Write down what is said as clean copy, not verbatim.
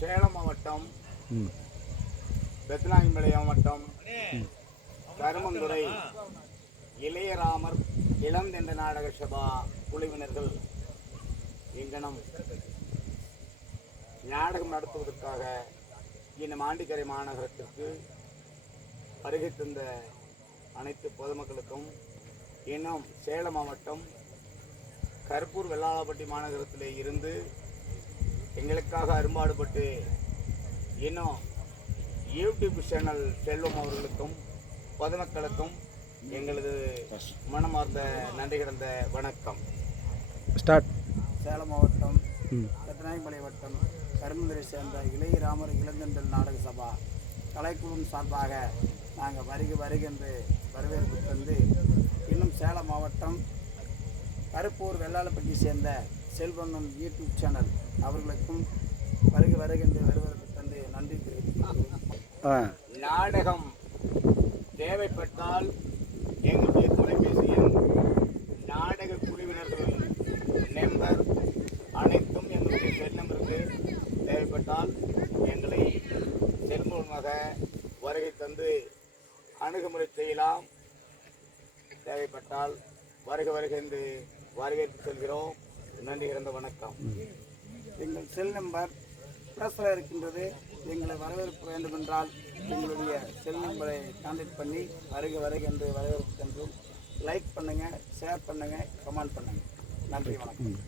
சேலம் மாவட்டம் பெத்தநாயக்கன்பாளையம் மாவட்டம் கருமந்துறை இளையராமர் இளந்தென்ற நாடக சபா குழுவினர்கள் இங்கனம் நாடகம் நடத்துவதற்காக இந்த மாண்டிக்கரை மாநகரத்திற்கு வருகை தந்த அனைத்து பொதுமக்களுக்கும், இன்னும் சேலம் மாவட்டம் கருப்பூர் வெள்ளாளப்பட்டி மாநகரத்திலே இருந்து எங்களுக்காக அரும்பாடுபட்டு இன்னும் யூடியூப் சேனல் செல்வம் அவர்களுக்கும் பொதுமக்களுக்கும் எங்களது மனமார்ந்த நன்றி கிடந்த வணக்கம். ஸ்டார்ட். சேலம் மாவட்டம் பெத்தநாயக்கன்பாளையம் வட்டம் கருமந்துரை சேர்ந்த இளையராமர் இளந்தென்றல் நாடக சபா கலைக்குழுவின் சார்பாக நாங்கள் வருகின்ற வரவேற்பு தந்து, இன்னும் சேலம் மாவட்டம் கருப்பூர் வெள்ளாளப்பட்டி சேர்ந்த செல்வனும் யூடியூப் சேனல் அவர்களுக்கும் வருகின்ற வரவேற்பு தந்து நன்றி தெரிவித்துள்ளோம். நாடகம் தேவைப்பட்டால் எங்களுடைய தொலைபேசி எண், நாடக குழுவினர்கள் நம்பர் அனைத்தும் எங்களுடைய செல் நம்பருக்கு தேவைப்பட்டால் எங்களை செல் மூலமாக வருகை தந்து அணுகுமுறை செய்யலாம். தேவைப்பட்டால் வருக என்று வரவேற்பு செல்கிறோம். நன்றி கிடந்த வணக்கம். எங்கள் செல் நம்பர் ப்ளஸில் இருக்கின்றது. எங்களை வரவேற்க வேண்டுமென்றால் எங்களுடைய செல் நம்பரை கான்டாக்ட் பண்ணி வருக என்று வரவேற்பு சென்றோம். லைக் பண்ணுங்கள், ஷேர் பண்ணுங்கள், கமெண்ட் பண்ணுங்கள். நன்றி, வணக்கம்.